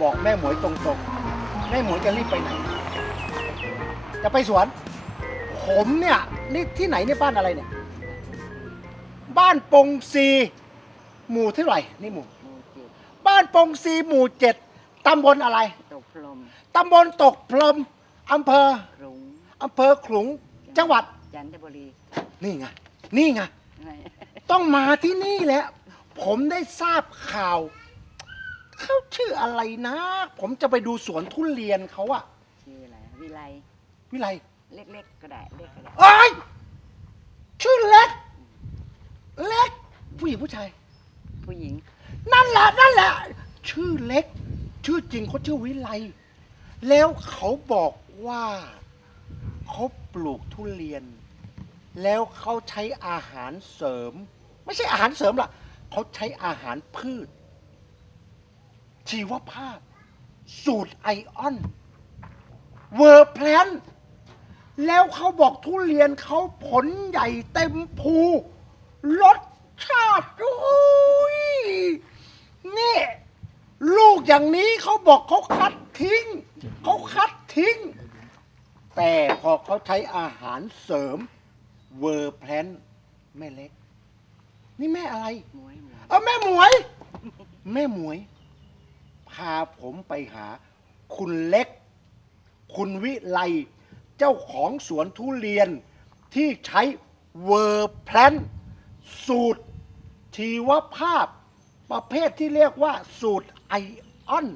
บอกแม่หมวยตรงๆ แม่หมวยจะรีบไปไหน จะไปสวน ผมเนี่ยนี่ที่ไหนเนี่ยบ้านอะไรเนี่ย บ้านปงซีหมู่เท่าไหร่นี่หมู่ หมู่เจ็ดบ้านปงซีหมู่เจ็ดตำบลอะไร ตกพรมตำบลตกพรมอำเภอขรุงอำเภอขลุง จังหวัด จันทบุรีนี่ไง นี่ไง ไม่ต้องมาที่นี่แหละ ผมได้ทราบข่าว เขาชื่ออะไรนะ ผมจะไปดูสวนทุเรียนเขาอะชื่ออะไรวิไลวิไลเล็กๆก็ได้เล็กก็ได้เอ้ยชื่อเล็ก เล็ก ผู้หญิงผู้ชาย ผู้หญิง นั่นแหละนั่นแหละ ชื่อเล็ก ชื่อจริงเขาชื่อวิไลแล้วเขาบอกว่าเขาปลูกทุเรียน แล้วเขาใช้อาหารเสริม ไม่ใช่อาหารเสริมล่ะเขาใช้อาหารพืช ชีวภาพ สูตรไอออน เวอร์แพลน แล้วเขาบอกทุเรียนเขาผลใหญ่เต็มภูรสชาติโอ้ยนี่ ลูกอย่างนี้เขาบอกเขาคัดทิ้ง เขาคัดทิ้ง แต่พอเขาใช้อาหารเสริม เวอร์แพลนแม่เล็ก นี่แม่อะไรหมวยหมวยเออแม่หมวย แม่หมวย พาผมไปหา คุณเล็ก คุณวิไล เจ้าของสวนทุเรียนที่ใช้เวอร์แพลนสูตรชีวภาพ ประเภทที่เรียกว่าสูตรไอออน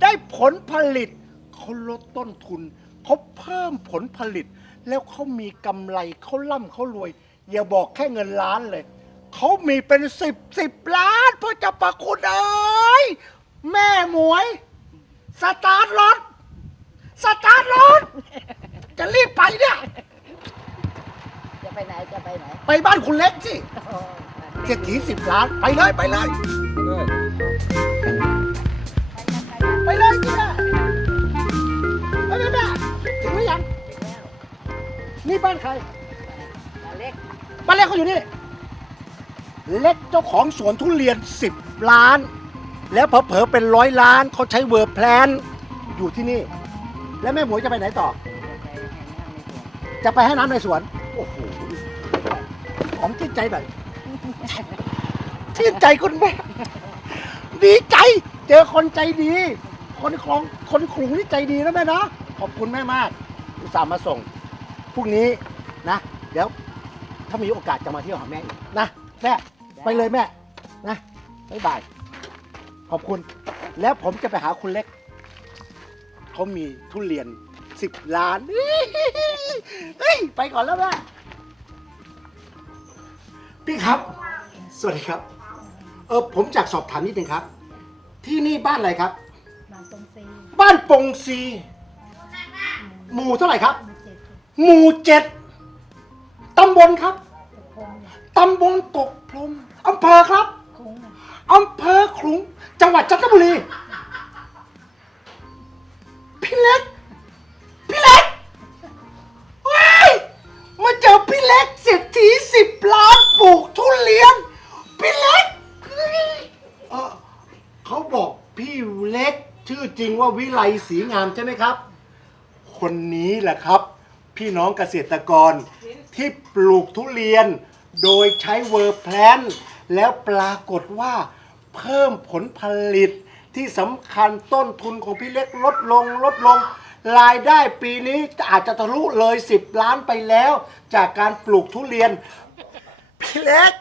ได้ผลผลิตเขาลดต้นทุนเขาเพิ่มผลผลิต แล้วเขามีกำไรเขาล่ำเขารวย อย่าบอกแค่เงินล้านเลย เขามีเป็นสิบสิบล้านเพื่อจะประคุณเอ้ย แม่หมวย สตาร์ทรถ สตาร์ทรถ จะรีบไปเนี่ย จะไปไหนจะไปไหนไปบ้านคุณเล็กสิโอ้ยเศรษฐีสิบล้าน ไปเลยไปเลย ไปเลยพี่แม่ไปแม่แม่ถึงหรือยัง ถึงแล้วนี่บ้านใครตาเล็กบ้านเล็กเขาอยู่นี่ เล็กเจ้าของสวนทุเรียนสิบล้าน แล้วเผลอๆเป็นร้อยล้านเขาใช้เวอร์แพลนอยู่ที่นี่ แล้วแม่หมวยจะไปไหนต่อ จะไปให้น้ำในสวน โอ้โหหอมชื่นใจหน่อยชื่นใจคุณแม่ดีใจ เจอคนใจดี คนคลองคนขลุงนี่ใจดีนะแม่นะขอบคุณแม่มากอุตส่าห์มาส่งพรุ่งนี้นะ เดี๋ยว ถ้ามีโอกาสจะมาเที่ยวหาแม่อีกนะแม่ไปเลยแม่นะบ๊ายบาย ขอบคุณ แล้วผมจะไปหาคุณเล็ก เขามีทุเรียนสิบล้านเฮ้ยไปก่อนแล้วแม่พี่ครับ สวัสดีครับ เออผมจากสอบถามนิดนึงครับ ที่นี่บ้านอะไรครับ บางตรงซีบ้านปงซี หมู่เท่าไหร่ครับมาเจ็ดสิบหมู่เจ็ดตำบลครับตะคงเนี่ยตำบลตกพรมอำเภอครับคุ้งเนี่ย อำเภอขลุง จังหวัดจันทบุรี พี่เล็ก พี่เล็กว้ายมาเจอพี่เล็กเศรษฐีสิบล้านปลูกทุเรียน พี่เล็กเออเขาบอกพี่เล็ก ชื่อจริงว่าวิไลศรีงามใช่ไหมครับ คนนี้แหละครับ พี่น้องเกษตรกรที่ปลูกทุเรียน โดยใช้เวอร์แพลน แล้วปรากฏว่า เพิ่มผลผลิตที่สำคัญต้นทุนของพี่เล็กลดลงลดลง รายได้ปีนี้อาจจะทะลุเลย 10 ล้านไปแล้ว จากการปลูกทุเรียน พี่เล็ก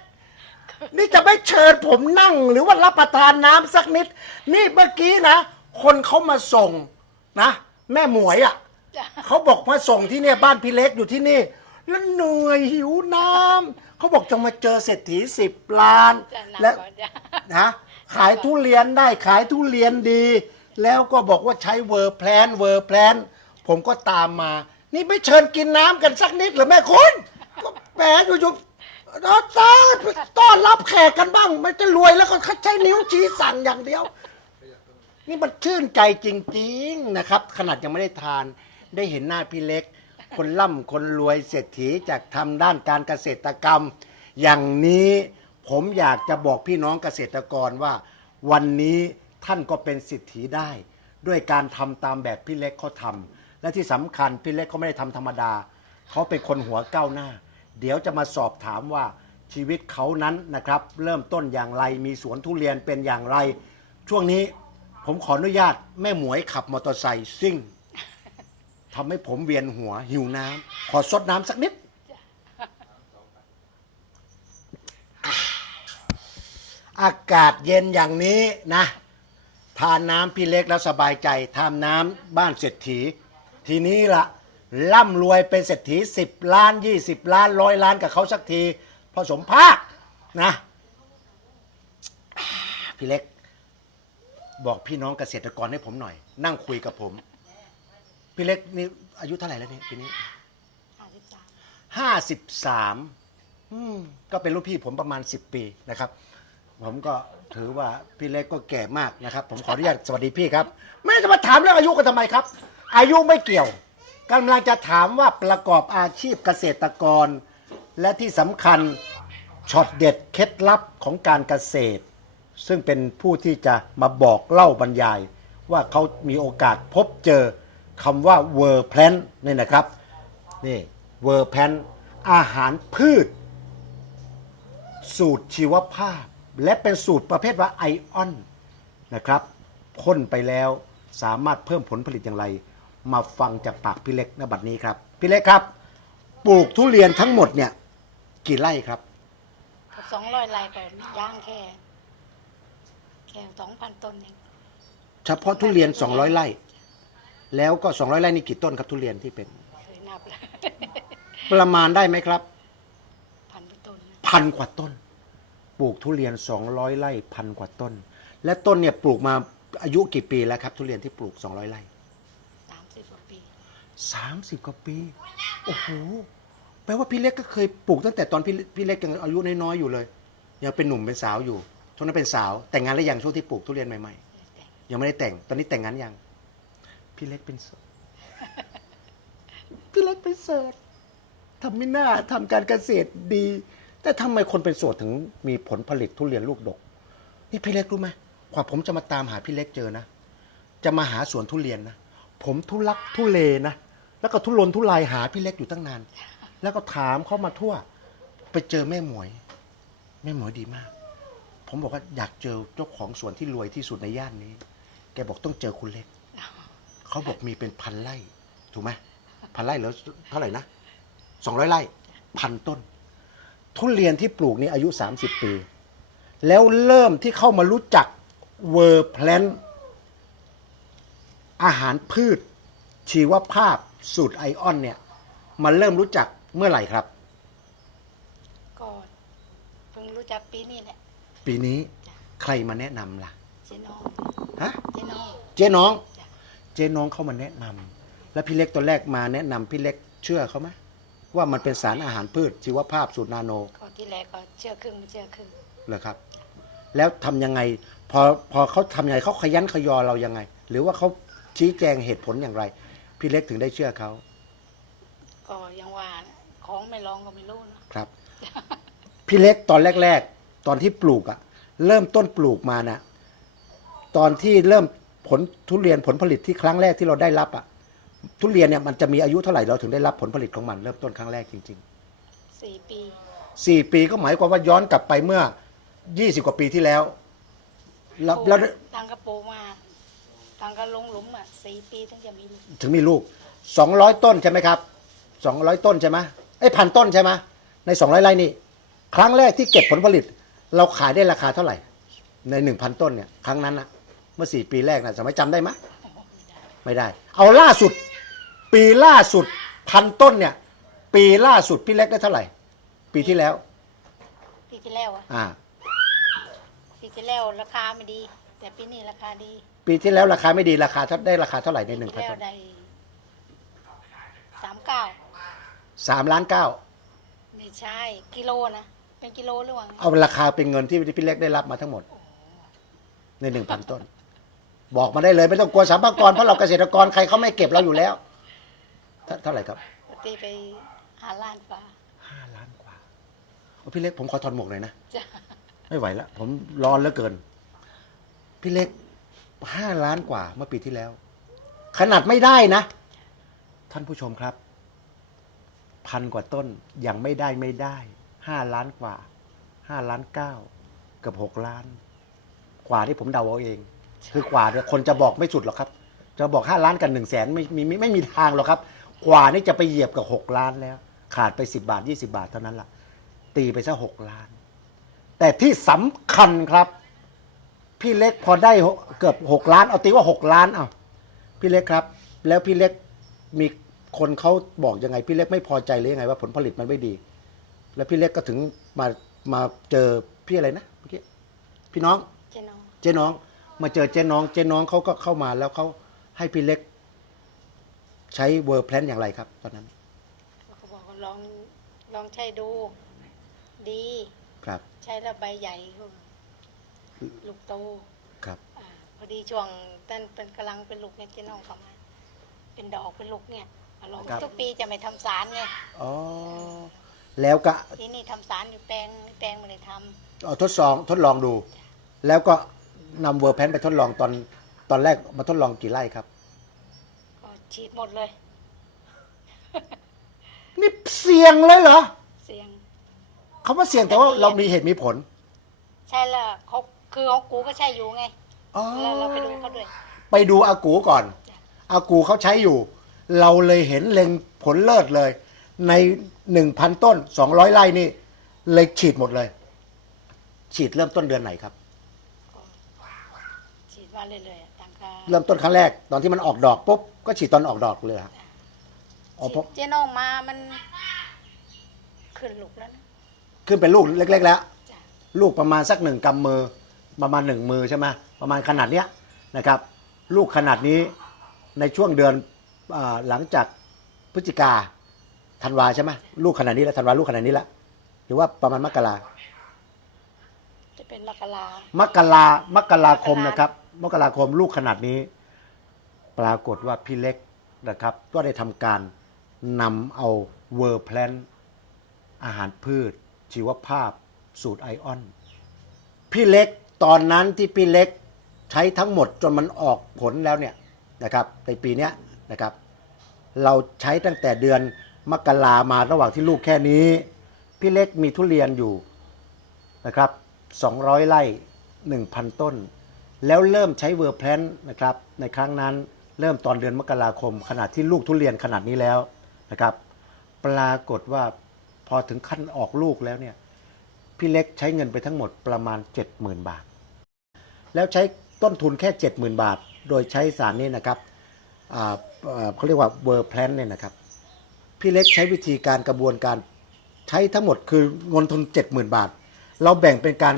นี่จะไม่เชิญผมนั่ง หรือว่ารับประทานน้ำสักนิด นี่เมื่อกี้นะ คนเขามาส่งนะ แม่หมวยอะ่ะเขาบอกมาส่งที่เนี่ยบ้านพี่เล็กอยู่ที่นี่ แล้วเหนื่อยหิวน้ำ เขาบอกจะมาเจอเศรษฐีสิบล้านและนะขายทุเรียนได้ขายทุเรียนดี แล้วก็บอกว่าใช้เวอร์แพลนเวอร์แพลนผมก็ตามมา นี่ไม่เชิญกินน้ำกันสักนิดเหรือแม่คุณก็แหมอยู่ๆต้อนต้อนรับแขกกันบ้าง ไม่จะรวยแล้วก็ใช้นิ้วชี้สั่งอย่างเดียว นี่มันชื่นใจจริง ๆ นะครับ ขนาดยังไม่ได้ทานได้เห็นหน้าพี่เล็ก คนร่ำคนรวยเศรษฐีจากทำด้านการเกษตรกรรม อย่างนี้ผมอยากจะบอกพี่น้องเกษตรกรว่า วันนี้ท่านก็เป็นสิทธิได้ ด้วยการทำตามแบบพี่เล็กเขาทำและที่สำคัญพี่เล็กเขาไม่ได้ทำธรรมดา เขาเป็นคนหัวก้าวหน้า เดี๋ยวจะมาสอบถามว่าชีวิตเขานั้นนะครับ เริ่มต้นอย่างไรมีสวนทุเรียนเป็นอย่างไร ช่วงนี้ผมขออนุญาตแม่หมวยขับมอเตอร์ไซค์ซิ่ง ทำให้ผมเวียนหัว หิวน้ำขอซดน้ำสักนิดอากาศเย็นอย่างนี้นะ ทานน้ำพี่เล็กแล้วสบายใจทานน้ำบ้านเศรษฐี ทีนี้ละร่ำรวยเป็นเศรษฐี 10 ล้าน 20 ล้านร้อยล้านกับเขาสักทีพอสมภาคนะพี่เล็ก บอกพี่น้องเกษตรกรให้ผมหน่อย นั่งคุยกับผม พี่เล็กนี่อายุเท่าไหร่แล้วเนี่ยปีนี้ห้าสิบสามห้าสิบสามก็เป็นลูกพี่ผมประมาณสิบปีนะครับ ผมก็ถือว่าพี่เล็กก็แก่มากนะครับ ผมขออนุญาตสวัสดีพี่ครับ ไม่จะมาถามเรื่องอายุกันทำไมครับ อายุไม่เกี่ยวกำลังจะถามว่าประกอบอาชีพเกษตรกร และที่สำคัญช็อตเด็ดเคล็ดลับของการเกษตร ซึ่งเป็นผู้ที่จะมาบอกเล่าบรรยาย ว่าเขามีโอกาสพบเจอ คำว่าเวอร์แพลนนี่นะครับนี่เวอร์แพนอาหารพืช สูตรชีวภาพ และเป็นสูตรประเภทว่าไอออนนะครับพ่นไปแล้วสามารถเพิ่มผลผลิตอย่างไร มาฟังจากปากพี่เล็กณบัดนี้ครับ พี่เล็กครับ ปลูกทุเรียนทั้งหมดเนี่ยกี่ไร่ครับ กับสองร้อยไร่ก็ย่างแค่ แค่สองพันต้นเองเฉพาะทุเรียน 200 ไร่ แล้วก็ 200ไร่นี่กี่ต้นครับทุเรียนที่เป็น เคยนับแล้วประมาณได้ไหมครับ พันกว่าต้นนะพันกว่าต้น ปลูกทุเรียน 200ไร่พันกว่าต้น และต้นเนี่ยปลูกมาอายุกี่ปีแล้วครับ ทุเรียนที่ปลูก 200ไร่สามสิบกว่าปี 30 กว่าปี โอ้โห แปลว่าพี่เล็กก็เคยปลูกตั้งแต่ตอนพี่พี่เล็กยังอายุน้อยๆอยู่เลย ยังเป็นหนุ่มเป็นสาวอยู่ช่วงนั้นเป็นสาว แต่งงานแล้วยังช่วงที่ปลูกทุเรียนใหม่ๆ ยังไม่ได้แต่ง ตอนนี้แต่งงานยัง พี่เล็กเป็นโสดพี่เล็กเป็นโสดทำไม่น่าทำการเกษตรดี แต่ทำไมคนเป็นโสดถึงมีผลผลิตทุเรียนลูกดก นี่พี่เล็กรู้ไหมกว่าผมจะมาตามหาพี่เล็กเจอนะ จะมาหาสวนทุเรียนนะ ผมทุลักทุเลนะ แล้วก็ทุรนทุรายหาพี่เล็กอยู่ตั้งนาน แล้วก็ถามเข้ามาทั่ว ไปเจอแม่หมวย แม่หมวยดีมาก ผมบอกว่าอยากเจอเจ้าของสวนที่รวยที่สุดในย่านนี้ แกบอกต้องเจอคุณเล็ก เขาบอกมีเป็นพันไร่ ถูกไหมพันไร่เหรือเท่าไหร่นะสองร้อยไร่พันต้น ทุเรียนที่ปลูกนี่อายุ 30 ปี แล้วเริ่มที่เข้ามารู้จักเวอร์แพลนอาหารพืช ชีวภาพสูตรไอออนเนี่ยมาเริ่มรู้จักเมื่อไหร่ครับ ก็เพิ่งรู้จักปีนี้แหละ ปีนี้ใครมาแนะนำล่ะ เจ๊น้องฮะเจ๊น้อง เจ๊น้อง จ้ะเจ๊น้องเข้ามาแนะนำแล้วพี่เล็กตัวแรกมาแนะนำพี่เล็กเชื่อเขาไหมว่ามันเป็นสารอาหารพืชชีวภาพสูตรนาโนก็ที่แรกก็เชื่อครึ่งไม่เชื่อครึ่งเหรอครับ แล้วทำยังไง พอพอเขาทำยังไงเขาขยันขยอเรายังไง หรือว่าเขาชี้แจงเหตุผลอย่างไร พี่เล็กถึงได้เชื่อเขาก็ยังว่านะของไม่ลองก็ไม่รู้นะครับ พี่เล็กตอนแรก ๆ ตอนที่ปลูกอะเริ่มต้นปลูกมานะตอนที่เริ่ม ผลทุเรียนผลผลิตที่ครั้งแรกที่เราได้รับอะทุเรียนเนี่ยมันจะมีอายุเท่าไหร่เราถึงได้รับผลผลิตของมันเริ่มต้นครั้งแรกจริงสี่ปี ๆสี่ปีก็หมายความว่าย้อนกลับไปเมื่อยี่สิบกว่าปีที่แล้วแล้วปลูกแล้วตังกระปูมาตังกระลงหลุมอะสี่ปีถึงจะมีลูกถึงมีลูกสองร้อยต้นใช่ไหมครับสองร้อยต้นใช่ไหมไอ้ยพันต้นใช่ไหมในสองร้อยไร่นี่ ครั้งแรกที่เก็บผลผลิต เราขายได้ราคาเท่าไหร่ ในหนึ่งพันต้นเนี่ย ครั้งนั้นนะเมื่อสี่ปีแรกนะสมัยจำได้ไหมไม่ได้ เอาล่าสุด ปีล่าสุดพันต้นเนี่ย ปีล่าสุดพี่เล็กได้เท่าไหร่ ปีที่แล้ว ปีที่แล้วอะอ่า ปีที่แล้วราคาไม่ดี แต่ปีนี้ราคาดีปีที่แล้วราคาไม่ดีราคาเท่าได้ราคาเท่าไหร่ในหนึ่งปีพันที่แล้วต้นได้สามเก้าสามล้านเก้าไม่ใช่กิโลนะเป็นกิโลหรือว่าไงเอาราคาเป็นเงินที่พี่เล็กได้รับมาทั้งหมด ในหนึ่งพันต้น บอกมาได้เลย ไม่ต้องกลัวสามภากรเพราะเราเกษตรกรใครเขาไม่เก็บเราอยู่แล้วเท่าเท่าไหร่ครับตีไปหาล้านฟ้าห้าล้านกว่าเอาพี่เล็กผมขอถอนหมวกหน่อยนะจ้ะไม่ไหวแล้วผมร้อนเหลือเกิน พี่เล็กห้าล้านกว่าเมื่อปีที่แล้ว ขนาดไม่ได้นะ ท่านผู้ชมครับ พันกว่าต้นยังไม่ได้ไม่ได้ห้าล้านกว่าห้าล้านเก้าเกับหกล้าน กว่าที่ผมเดาเอาเอง คือกว่าเนี่ยคนจะบอกไม่สุดหรอกครับ จะบอกห้าล้านกันหนึ่งแสนไม่มีไม่ไม่มีทางหรอกครับ กว่านี่จะไปเหยียบกับหกล้านแล้ว ขาดไปสิบาทยี่สิบาทเท่านั้นล่ะ ตีไปซะหกล้าน แต่ที่สำคัญครับ พี่เล็กพอได้หกเกือบหกล้าน เอาตีว่าหกล้านเอาพี่เล็กครับ แล้วพี่เล็กมีคนเขาบอกยังไง พี่เล็กไม่พอใจหรือยังไงว่าผลผลิตมันไม่ดี แล้วพี่เล็กก็ถึงมามาเจอพี่อะไรนะเมื่อกี้พี่น้อง เจ๊น้อง เจ๊น้อง มาเจอเจ๊น้องเจ๊น้องเขาก็เข้ามาแล้วเขาให้พี่เล็ก ใช้เวอร์แพลนอย่างไรครับ ตอนนั้นเขาบอกว่าลองลองใช้ดู ดี ครับ ใช้แล้วใบใหญ่ลูกโตครับอาพอดีช่วงต้นเป็นกำลังเป็นลูกเนี่ยเจ๊น้องเข้ามาเป็นดอกเป็นลูกเนี่ยมาลองครับ ทุกปีจะไม่ทำสารไงอ๋อแล้วก็ ทีนี่ทำสารอยู่แปลงแปลงไม่ได้ทเอาทดลองทดลองดู แล้วก็ นำเวอร์แพนไปทดลองตอนตอนแรกมาทดลองกี่ไร่ครับำก็ฉีดหมดเลย นี่เสี่ยงเลยเหรอเสียง คำว่าเสี่ยงแต่ว่าเรามีเหตุมีผลใช่แล้วเขาคือของกูก็ใช่อยู่ไง อ๋อ แล้วเราไปดูเขาด้วย ไปดูอากูก่อน อากูเขาใช้อยู่ เราเลยเห็นเล็งผลเลิศเลย ในหนึ่งพันต้นสองร้อยไร่นี่ เลยฉีดหมดเลย ฉีดเริ่มต้นเดือนไหนครับ ฉีดมาเรื่อยๆอะตามการเริ่มต้นครั้งแรกตอนที่มันออกดอกปุ๊บก็ฉีดตอนออกดอกเลยครับอ๋อฉีเพราะดเจ๊น้องมามันขึ้นลูกแล้วนะขึ้นเป็นลูกเล็ก ๆ แล้ว จ้ะลูกประมาณสักหนึ่งกำมือ ประมาณหนึ่งมือใช่ไหมประมาณขนาดเนี้ยนะครับ ลูกขนาดนี้ในช่วงเดือนอาหลังจากพฤศจิกาธันวาใช่ไหมลูกขนาดนี้แล้วธันวาลูกขนาดนี้แล้วหรือว่าประมาณมกราจะเป็นมกรามกรามกราคมมกรานะครับ มกราคมลูกขนาดนี้ ปรากฏว่าพี่เล็กนะครับ ก็ได้ทำการนำเอาเวอร์แพลนอาหารพืช ชีวภาพ สูตรไอออน พี่เล็กตอนนั้นที่พี่เล็กใช้ทั้งหมดจนมันออกผลแล้วเนี่ยนะครับในปีนี้นะครับ เราใช้ตั้งแต่เดือนมกรามาระหว่างที่ลูกแค่นี้ พี่เล็กมีทุเรียนอยู่นะครับ 200 ไร่ 1,000 ต้น แล้วเริ่มใช้เวอร์แพลนนะครับในครั้งนั้นเริ่มตอนเดือนมกราคม ขนาดที่ลูกทุเรียนขนาดนี้แล้วนะครับ ปรากฏว่าพอถึงขั้นออกลูกแล้วเนี่ยพี่เล็กใช้เงินไปทั้งหมดประมาณ 70,000 บาท แล้วใช้ต้นทุนแค่ 70,000 บาท โดยใช้สารนี้นะครับเอ่อเขาเรียกว่าเวอร์แพลนเนี่ยนะครับ พี่เล็กใช้วิธีการกระบวนการใช้ทั้งหมดคือเงินทุน 70,000 บาท เราแบ่งเป็นการ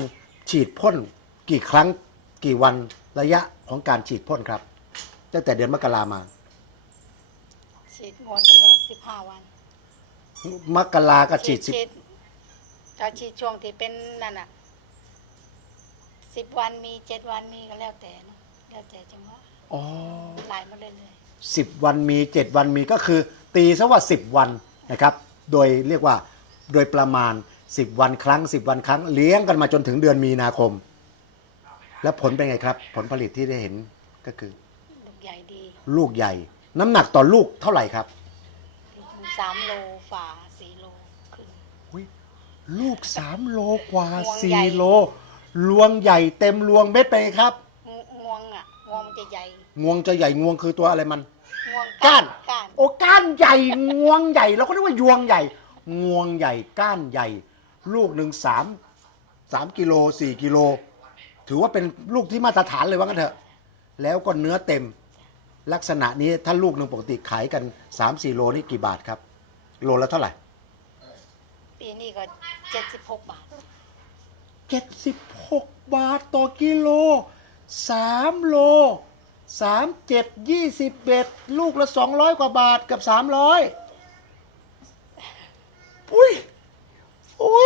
ฉีดพ่นกี่ครั้ง กี่วันระยะของการฉีดพ่นครับ ตั้งแต่เดือนมกรามา ฉีดหมดหนึ่งก็สิบห้าวันมกราก็ฉีดสิบฉีดถ้าฉีดช่วงที่เป็นนั่นอะสิบวันมีเจ็ดวันมีก็แล้วแต่นะแล้วแต่จังหวะอ๋อไล่มาเรื่อยสิบวันมีเจ็ดวันมีก็คือ ตีซะว่าสิบวันนะครับ โดยเรียกว่าโดยประมาณสิบวันครั้งสิบวันครั้งเลี้ยงกันมาจนถึงเดือนมีนาคม แล้วผลเป็นไงครับ ผลผลิตที่ได้เห็นก็คือๆลูกใหญ่ดีลูกใหญ่ น้ำหนักต่อลูกเท่าไหร่ครับ ลูกหนึ่งสามโลฝ่าสี่โลขึ้นลูกสามโลกว่างวงสี่ใหญ่โลลวงใหญ่เต็มลวงเม็ดไปครับงงวงอะงวงมันจะใหญ่งวงจะใหญ่งวงคือตัวอะไรมัน งวงก้านก้านโอ้ก้านใหญ่งวงใหญ่เราก็เรียกว่ายวงใหญ่ งวงใหญ่ก้านใหญ่ ลูกหนึ่งสามสามกิโลสี่กิโล ถือว่าเป็นลูกที่มาตรฐานเลยว่างั้นเถอะ แล้วก็เนื้อเต็ม ลักษณะนี้ถ้าลูกหนึ่งปกติขายกันสามสี่โลนี่กี่บาทครับ โลละเท่าไหร่ ปีนี้ก็เจ็ดสิบหกบาทเจ็ดสิบหกบาทต่อกิโลสามโลสามเจ็ดยี่สิบเอ็ดลูกละสองร้อยกว่าบาทกับสามร้อยอุ้ยโอ้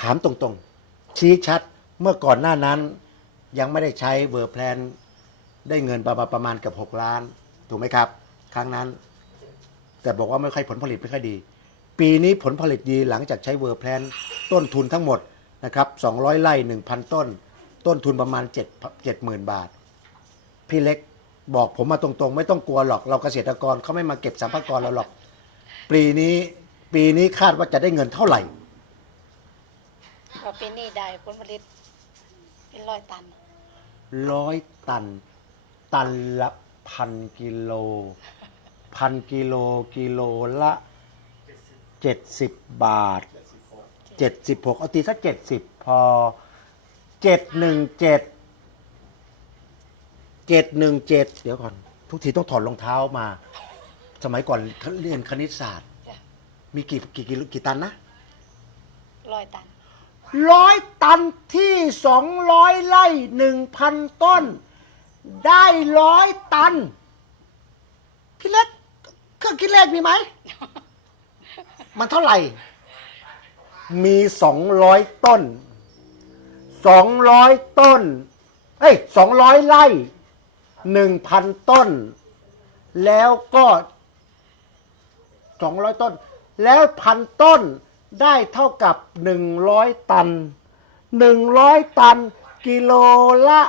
ถามตรงๆ ชี้ชัด เมื่อก่อนหน้านั้นยังไม่ได้ใช้เวอร์แพลนได้เงินประมาณประมาณเกับหกล้าน ถูกไหมครับ ครั้งนั้น แต่บอกว่าไม่ค่อยผลผลิตไม่ค่อยดี ปีนี้ผลผลิตดีหลังจากใช้เวอร์แพลนต้นทุนทั้งหมดนะครับ200ไร่1,000 ต้น ต้นทุนประมาณ7 70,000 บาท พี่เล็กบอกผมมาตรงๆ ไม่ต้องกลัวหรอกเราเกษตรกรเขาไม่มาเก็บสัมภาระเราหรอก ปีนี้ปีนี้คาดว่าจะได้เงินเท่าไหร่ปีนี้ได้ผลผลิต เป็นร้อยตัน ร้อยตัน ตันละพันกิโล พันกิโลกิโลละเจ็ดสิบบาทเจ็ดสิบหกเอาตีสักเจ็ดสิบพอเจ็ดหนึ่งเจ็ดเจ็ดหนึ่งเจ็ดเดี๋ยวก่อน ทุกทีต้องถอดรองเท้ามา สมัยก่อนเรียนคณิตศาสตร์จ้ะมีกี่กี่กิโลกี่ตันนะร้อยตัน ร้อยตันที่สองร้อยไร่หนึ่งพันต้น ได้ร้อยตัน พี่เล็กเครื่องคิดเลขมีไหม มันเท่าไหร่ มีสองร้อยต้นสองร้อยต้น เอ้ยสองร้อยไร่หนึ่งพันต้น แล้วก็สองร้อยต้น แล้วพันต้น ได้เท่ากับหนึ่งร้อยตันหนึ่งร้อยตัน กิโลละ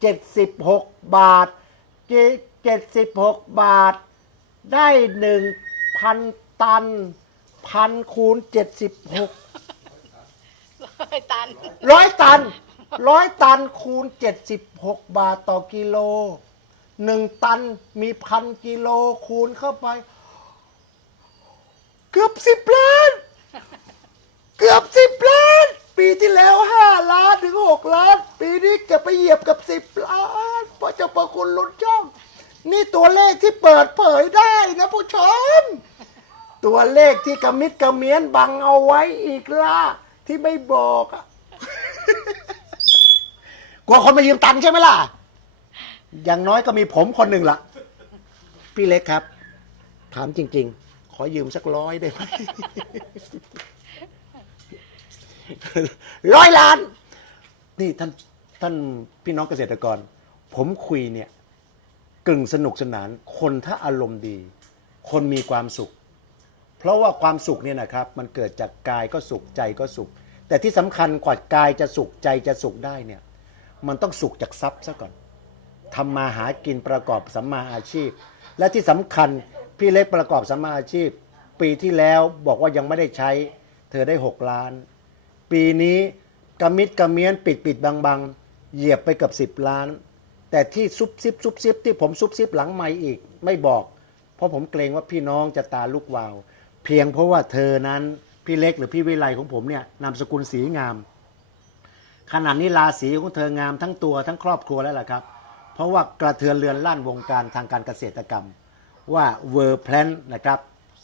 เจ็ดสิบหกบาทเจ็ดสิบหกบาท ได้หนึ่งพันตันพันคูณเจ็ดสิบหกร้อยตัน ร้อยตัน ร้อยตันคูณเจ็ดสิบหกบาทต่อกิโลหนึ่งตันมีพันกิโลคูณเข้าไป เกือบสิบล้าน เกือบสิบล้าน ปีที่แล้วห้าล้านถึงหกล้าน ปีนี้จะไปเหยียบกับสิบล้านเพราะเจ้าประคุณลุ้นช่อง นี่ตัวเลขที่เปิดเผยได้นะผู้ชม ตัวเลขที่กระมิดกระเมียนบังเอาไว้อีกล่ะที่ไม่บอกอะ กลัวคนมายืมตังค์ใช่ไหมล่ะ อย่างน้อยก็มีผมคนหนึ่งล่ะพี่เล็กครับ ถามจริง ๆ ขอยืมสักร้อยได้ไหม ร้อยล้าน นี่ท่านท่านพี่น้องเกษตรกร ผมคุยเนี่ยกึ่งสนุกสนาน คนถ้าอารมณ์ดี คนมีความสุข เพราะว่าความสุขเนี่ยนะครับ มันเกิดจากกายก็สุขใจก็สุข แต่ที่สำคัญกว่ากายจะสุขใจจะสุขได้เนี่ยมันต้องสุขจากทรัพย์ซะก่อนทำมาหากินประกอบสัมมาอาชีพ และที่สำคัญพี่เล็กประกอบสัมมาอาชีพ ปีที่แล้วบอกว่ายังไม่ได้ใช้ เธอได้ 6 ล้าน ปีนี้กระมิดกระเมียนปิดปิดบังบังเหยียบไปเกับ10ล้าน แต่ที่ซุบซิบซุบซิบที่ผมซุบซิบหลังไม่อีกไม่บอก เพราะผมเกรงว่าพี่น้องจะตาลุกวาว เพียงเพราะว่าเธอนั้นพี่เล็กหรือพี่วิไลของผมเนี่ยนามสกุลสีงาม ขนาดนี้ราศีของเธองามทั้งตัวทั้งครอบครัวแล้วล่ะครับ เพราะว่ากระเทือนเรือนลั่นวงการทางการเกษตรกรรม ว่าเวอร์แพลนนะครับ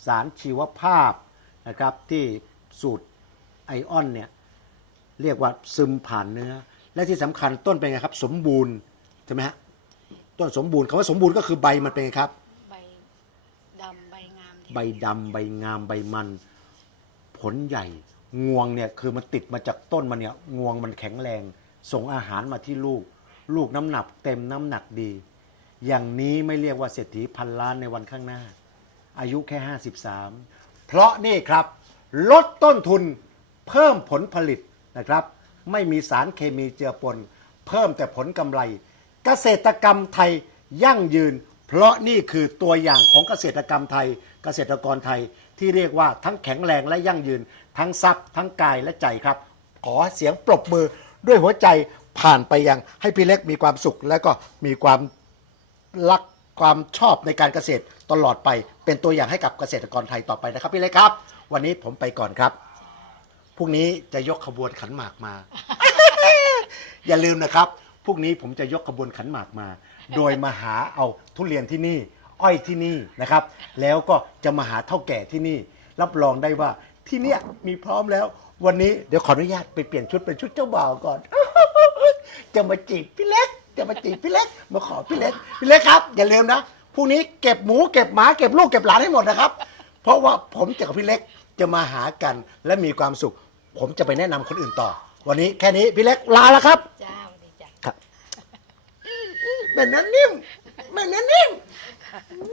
สารชีวภาพนะครับที่สูตรไอออนเนี่ย เรียกว่าซึมผ่านเนื้อ และที่สำคัญต้นเป็นไงครับ สมบูรณ์ใช่ไหมฮะต้นสมบูรณ์คำว่าสมบูรณ์ก็คือใบมันเป็นไงครับ ใบดำใบงามที่ใบดำใบงามใบมัน ผลใหญ่งวงเนี่ยคือมันติดมาจากต้นมันเนี่ยงวงมันแข็งแรง ส่งอาหารมาที่ลูก ลูกน้ำหนักเต็มน้ำหนักดี อย่างนี้ไม่เรียกว่าเศรษฐีพันล้านในวันข้างหน้า อายุแค่ 53 เพราะนี่ครับ ลดต้นทุนเพิ่มผลผลิต นะครับ ไม่มีสารเคมีเจือปน เพิ่มแต่ผลกำไร เกษตรกรรมไทยยั่งยืน เพราะนี่คือตัวอย่างของเกษตรกรรมไทย เกษตรกรไทยที่เรียกว่าทั้งแข็งแรงและยั่งยืน ทั้งทรัพย์ ทั้งกายและใจครับ ขอเสียงปรบมือด้วยหัวใจผ่านไปยังให้พี่เล็กมีความสุข และก็มีความรักความชอบในการเกษตรตลอดไป เป็นตัวอย่างให้กับเกษตรกรไทยต่อไปนะครับพี่เล็กครับ วันนี้ผมไปก่อนครับ พรุ่งนี้จะยกขบวนขันหมากมา อย่าลืมนะครับพรุ่งนี้ผมจะยกขบวนขันหมากมา โดยมาหาเอาทุเรียนที่นี่ อ้อยที่นี่นะครับ แล้วก็จะมาหาเท่าแก่ที่นี่ รับรองได้ว่าที่เนี่ยมีพร้อมแล้ว วันนี้เดี๋ยวขออนุญาตไปเปลี่ยนชุดเป็นชุดเจ้าบ่าวก่อน จะมาจีบพี่เล็ก จะมาจีบพี่เล็ก มาขอพี่เล็ก พี่เล็กครับ อย่าลืมนะพรุ่งนี้เก็บหมูเก็บหมาเก็บลูกเก็บหลานให้หมดนะครับ เพราะว่าผมจะกับพี่เล็กจะมาหากันและมีความสุข ผมจะไปแนะนำคนอื่นต่อ วันนี้แค่นี้พี่เล็กลาแล้วครับ จ้าสวัสดีจ้าครับแม่นั้นนิ่มแม่นั้นนิ่มอื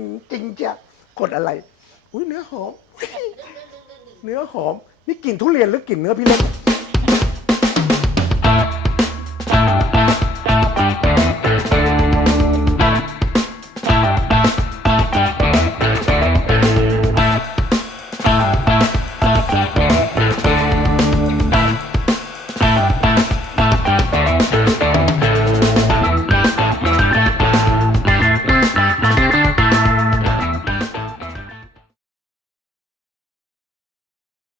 มจริงจ้ะกดอะไร อุ้ยเนื้อหอมอุ๊ยเนื้อหอม นี่กลิ่นทุเรียนหรือกลิ่นเนื้อพี่เล็ก